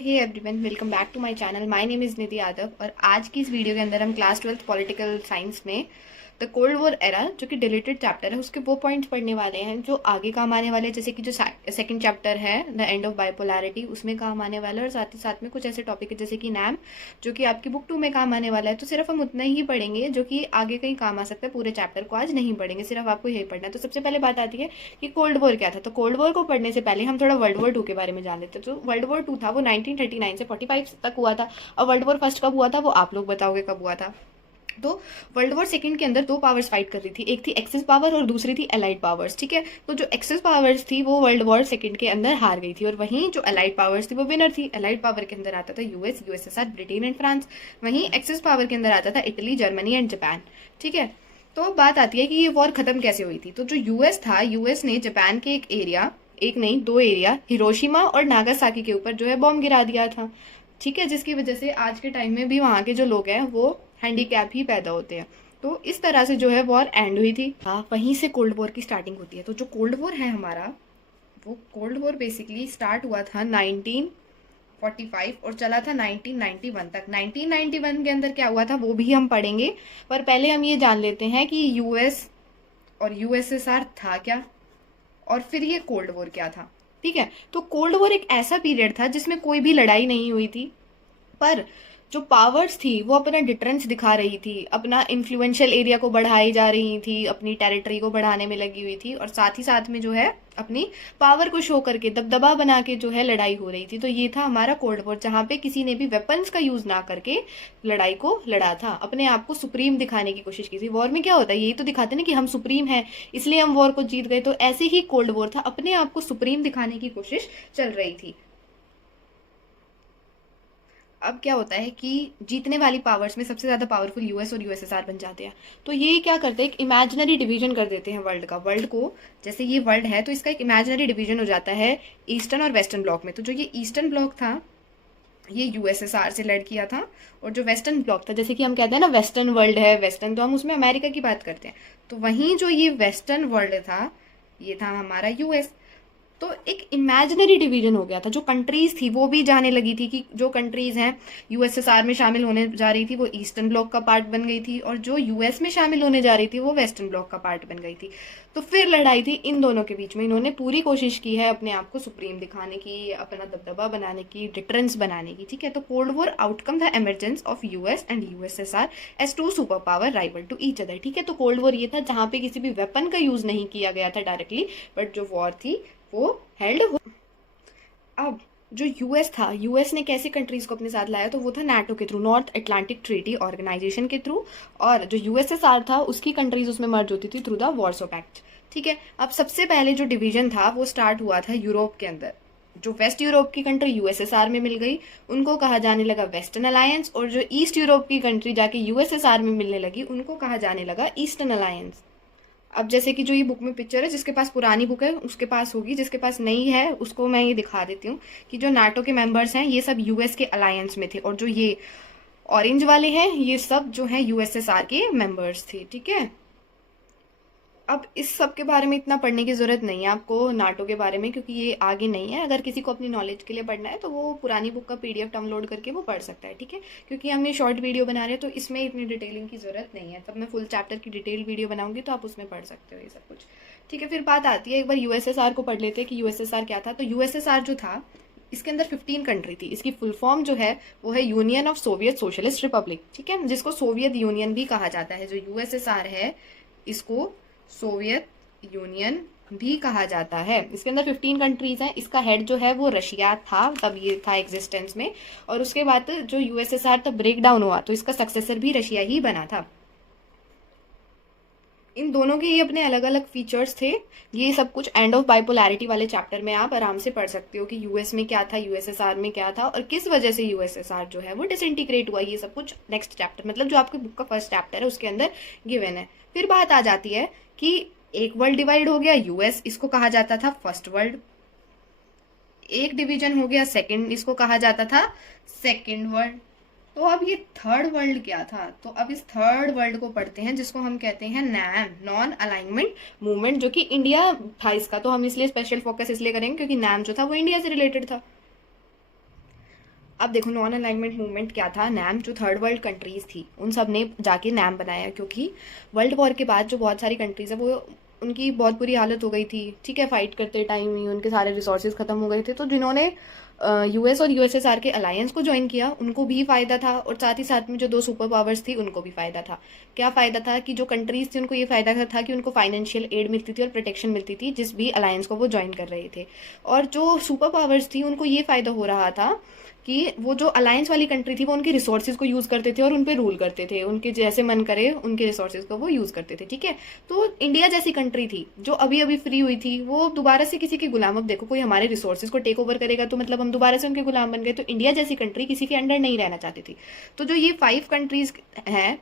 Hey everyone, welcome back to my channel. My name is Nidhi Yadav और आज की इस वीडियो के अंदर हम क्लास 12th पॉलिटिकल साइंस में द कोल्ड वॉर एरा जो कि डिलीटेड चैप्टर है उसके वो पॉइंट्स पढ़ने वाले हैं जो आगे काम आने वाले हैं। जैसे कि जो सेकंड चैप्टर है द एंड ऑफ बाइपोलैरिटी उसमें काम आने वाला है, और साथ ही साथ में कुछ ऐसे टॉपिक है जैसे कि नैम जो कि आपकी बुक 2 में काम आने वाला है। तो सिर्फ हम उतना ही पढ़ेंगे जो कि आगे कहीं काम आ सकता है, पूरे चैप्टर को आज नहीं पढ़ेंगे, सिर्फ आपको यही पढ़ना है। तो सबसे पहले बात आती है कि कोल्ड वॉर क्या था। तो कोल्ड वॉर को पढ़ने से पहले हम थोड़ा वर्ल्ड वॉर 2 के बारे में जान लेते हैं। तो वर्ल्ड वॉर 2 था वो 1939 से 45 तक हुआ था। और वर्ल्ड वॉर फर्स्ट कब हुआ था वो आप लोग बताओगे कब हुआ था। तो वर्ल्ड वॉर सेकंड के अंदर दो पावर्स फाइट कर रही थी, एक थी एक्सिस पावर और दूसरी थी एलाइड पावर्स। ठीक है, तो जो एक्सिस पावर्स थी वो वर्ल्ड वॉर सेकंड के अंदर हार गई थी, और वहीं जो एलाइड पावर्स थी वो विनर थी। एलाइड पावर के अंदर आता था US, USSR, Britain and France. वहीं एक्सिस पावर के अंदर आता था इटली, जर्मनी एंड जापान। ठीक है, तो बात आती है कि ये वॉर खत्म कैसे हुई थी। तो जो यूएस था, यूएस ने जापान के एक एरिया, एक नहीं दो एरिया, हिरोशिमा और नागासाकी के ऊपर जो है बॉम्ब गिरा दिया था। ठीक है, जिसकी वजह से आज के टाइम में भी वहाँ के जो लोग हैं वो हैंडीकैप ही पैदा होते हैं। तो इस तरह से जो है वॉर एंड हुई थी। हाँ, वहीं से कोल्ड वॉर की स्टार्टिंग होती है। तो जो कोल्ड वॉर है हमारा, वो कोल्ड वॉर बेसिकली स्टार्ट हुआ था 1945 और चला था 1991 तक। 1991 के अंदर क्या हुआ था वो भी हम पढ़ेंगे, पर पहले हम ये जान लेते हैं कि यूएस और यूएसएसआर था क्या, और फिर ये कोल्ड वॉर क्या था। ठीक है, तो कोल्ड वॉर एक ऐसा पीरियड था जिसमें कोई भी लड़ाई नहीं हुई थी, पर जो पावर्स थी वो अपना डिटरेंस दिखा रही थी, अपना इन्फ्लुएंशियल एरिया को बढ़ाई जा रही थी, अपनी टेरिटरी को बढ़ाने में लगी हुई थी, और साथ ही साथ में जो है अपनी पावर को शो करके दबदबा बना के जो है लड़ाई हो रही थी। तो ये था हमारा कोल्ड वॉर, जहाँ पे किसी ने भी वेपन्स का यूज ना करके लड़ाई को लड़ा था, अपने आप को सुप्रीम दिखाने की कोशिश की थी। वॉर में क्या होता है, यही तो दिखाते ना कि हम सुप्रीम हैं इसलिए हम वॉर को जीत गए। तो ऐसे ही कोल्ड वॉर था, अपने आप को सुप्रीम दिखाने की कोशिश चल रही थी। अब क्या होता है कि जीतने वाली पावर्स में सबसे ज्यादा पावरफुल यूएस और यूएसएसआर बन जाते हैं। तो ये क्या करते हैं, एक इमेजिनरी डिवीजन कर देते हैं वर्ल्ड का। वर्ल्ड को, जैसे ये वर्ल्ड है तो इसका एक इमेजिनरी डिवीजन हो जाता है ईस्टर्न और वेस्टर्न ब्लॉक में। तो जो ये ईस्टर्न ब्लॉक था ये यूएसएसआर से लड़ किया था, और जो वेस्टर्न ब्लॉक था, जैसे कि हम कहते हैं ना वेस्टर्न वर्ल्ड है, वेस्टर्न, तो हम उसमें अमेरिका की बात करते हैं। तो वहीं जो ये वेस्टर्न वर्ल्ड था ये था हमारा यूएस। तो एक इमेजिनरी डिवीजन हो गया था। जो कंट्रीज थी वो भी जाने लगी थी कि जो कंट्रीज हैं यूएसएसआर में शामिल होने जा रही थी वो ईस्टर्न ब्लॉक का पार्ट बन गई थी, और जो यूएस में शामिल होने जा रही थी वो वेस्टर्न ब्लॉक का पार्ट बन गई थी। तो फिर लड़ाई थी इन दोनों के बीच में। इन्होंने पूरी कोशिश की है अपने आप को सुप्रीम दिखाने की, अपना दबदबा बनाने की, डिटरेंस बनाने की। ठीक है, तो cold war outcome the emergence of US and USSR as two super power rival to each other. ठीक है, तो कोल्ड वॉर ये था जहाँ पे किसी भी वेपन का यूज नहीं किया गया था डायरेक्टली, बट जो वॉर थी वो हेल्ड हो। अब जो यूएस था, यूएस ने कैसे कंट्रीज को अपने साथ लाया, तो वो था नाटो के through, north Atlantic treaty organisation के थ्रू। और जो यूएसएसआर था उसकी कंट्रीज उसमें मर्ज होती थी थ्रू द वार्सो पैक्ट। ठीक है, अब सबसे पहले जो डिवीजन था वो स्टार्ट हुआ था यूरोप के अंदर। जो वेस्ट यूरोप की कंट्री यूएसएसआर में मिल गई उनको कहा जाने लगा वेस्टर्न अलायंस, और जो ईस्ट यूरोप की कंट्री जाके यूएसएसआर में मिलने लगी उनको कहा जाने लगा ईस्टर्न अलायंस। अब जैसे कि जो ये बुक में पिक्चर है, जिसके पास पुरानी बुक है उसके पास होगी, जिसके पास नहीं है उसको मैं ये दिखा देती हूँ कि जो नाटो के मेंबर्स हैं ये सब यूएस के अलायंस में थे, और जो ये ऑरेंज वाले हैं ये सब जो हैं यूएसएसआर के मेंबर्स थे। ठीक है, अब इस सब के बारे में इतना पढ़ने की जरूरत नहीं है आपको नाटो के बारे में, क्योंकि ये आगे नहीं है। अगर किसी को अपनी नॉलेज के लिए पढ़ना है तो वो पुरानी बुक का पीडीएफ डाउनलोड करके वो पढ़ सकता है। ठीक है, क्योंकि हम ये शॉर्ट वीडियो बना रहे हैं तो इसमें इतनी डिटेलिंग की जरूरत नहीं है। तब मैं फुल चैप्टर की डिटेल वीडियो बनाऊंगी तो आप उसमें पढ़ सकते हो ये सब कुछ। ठीक है, फिर बात आती है, एक बार यूएसएसआर को पढ़ लेते हैं कि यूएसएसआर क्या था। तो यूएसएसआर जो था इसके अंदर 15 कंट्री थी। इसकी फुल फॉर्म जो है वो है union of Soviet socialist Republic. ठीक है, जिसको सोवियत यूनियन भी कहा जाता है। जो यूएसएसआर है इसको सोवियत यूनियन भी कहा जाता है। इसके अंदर 15 कंट्रीज हैं। इसका हेड जो है वो रशिया था, तब ये था एग्जिस्टेंस में, और उसके बाद जो यूएसएसआर तब ब्रेक डाउन हुआ तो इसका सक्सेसर भी रशिया ही बना था। इन दोनों के ये अपने अलग अलग फीचर्स थे। ये सब कुछ एंड ऑफ बाइपोलैरिटी वाले चैप्टर में आप आराम से पढ़ सकते हो कि यूएस में क्या था, यूएसएसआर में क्या था, और किस वजह से यूएसएसआर जो है वो डिसइंटीग्रेट हुआ। ये सब कुछ नेक्स्ट चैप्टर, मतलब जो आपकी बुक का फर्स्ट चैप्टर है उसके अंदर गिवन है। फिर बात आ जाती है कि एक वर्ल्ड डिवाइड हो गया यूएस, इसको कहा जाता था फर्स्ट वर्ल्ड। एक डिवीजन हो गया सेकंड, इसको कहा जाता था सेकंड वर्ल्ड। तो अब ये थर्ड वर्ल्ड क्या था, तो अब इस थर्ड वर्ल्ड को पढ़ते हैं जिसको हम कहते हैं नैम, नॉन अलाइनमेंट मूवमेंट, जो कि इंडिया था इसका। तो हम इसलिए स्पेशल फोकस इसलिए करेंगे क्योंकि नैम जो था वो इंडिया से रिलेटेड था। अब देखो नॉन अलाइनमेंट मूवमेंट क्या था, नैम जो थर्ड वर्ल्ड कंट्रीज थी उन सब ने जाके नैम बनाया, क्योंकि वर्ल्ड वॉर के बाद जो बहुत सारी कंट्रीज है वो उनकी बहुत बुरी हालत हो गई थी, ठीक है, फाइट करते टाइम ही उनके सारे रिसोर्सेज खत्म हो गए थे। तो जिन्होंने यूएस और यूएसएसआर के अलायंस को ज्वाइन किया उनको भी फ़ायदा था, और साथ ही साथ में जो दो सुपर पावर्स थी उनको भी फ़ायदा था। क्या फ़ायदा था कि जो कंट्रीज थी उनको ये फ़ायदा था कि उनको फाइनेंशियल एड मिलती थी और प्रोटेक्शन मिलती थी जिस भी अलायंस को वो ज्वाइन कर रहे थे। और जो सुपर पावर्स थी उनको ये फ़ायदा हो रहा था कि वो जो अलायंस वाली कंट्री थी वो उनके रिसोर्सेज को यूज़ करते थे और उन पे रूल करते थे, उनके जैसे मन करे उनके रिसोर्सेज को वो यूज़ करते थे, ठीक है। तो इंडिया जैसी कंट्री थी जो अभी अभी फ्री हुई थी, वो दोबारा से किसी के गुलाम, अब देखो कोई हमारे रिसोर्सेज को टेक ओवर करेगा तो मतलब हम दोबारा से उनके गुलाम बन गए। तो इंडिया जैसी कंट्री किसी के अंडर नहीं रहना चाहती थी। तो जो ये 5 कंट्रीज हैं,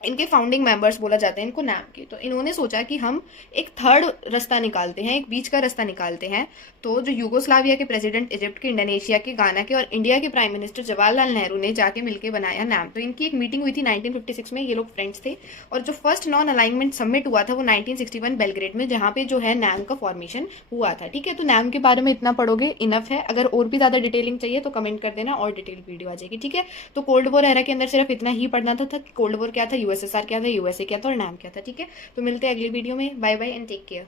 इनके फाउंडिंग मेंबर्स बोला जाते हैं इनको नैम के, तो इन्होंने सोचा कि हम एक थर्ड रास्ता निकालते हैं, एक बीच का रास्ता निकालते हैं। तो जो यूगोस्लाविया के प्रेसिडेंट, इजिप्ट के, इंडोनेशिया के, गाना के और इंडिया के प्राइम मिनिस्टर जवाहरलाल नेहरू ने जाके मिलकर बनाया नैम। तो इनकी एक मीटिंग हुई थी 1956 में, ये लोग फ्रेंड्स थे। और जो फर्स्ट नॉन अलाइनमेंट समिट हुआ था वो 1961 बेलग्रेड में, जहाँ पे जो है नैम का फॉर्मेशन हुआ था, ठीक है। तो नैम के बारे में इतना पढ़ोगे इनफ है, अगर और भी ज़्यादा डिटेलिंग चाहिए तो कमेंट कर देना और डिटेल वीडियो आ जाएगी, ठीक है। तो कोल्ड वॉर एरा के अंदर सिर्फ इतना ही पढ़ना था कि कोल्ड वॉर क्या था, यूएसएसआर क्या था, यूएसए क्या था और नैम क्या था, ठीक है। तो मिलते हैं अगली वीडियो में, bye bye and take care.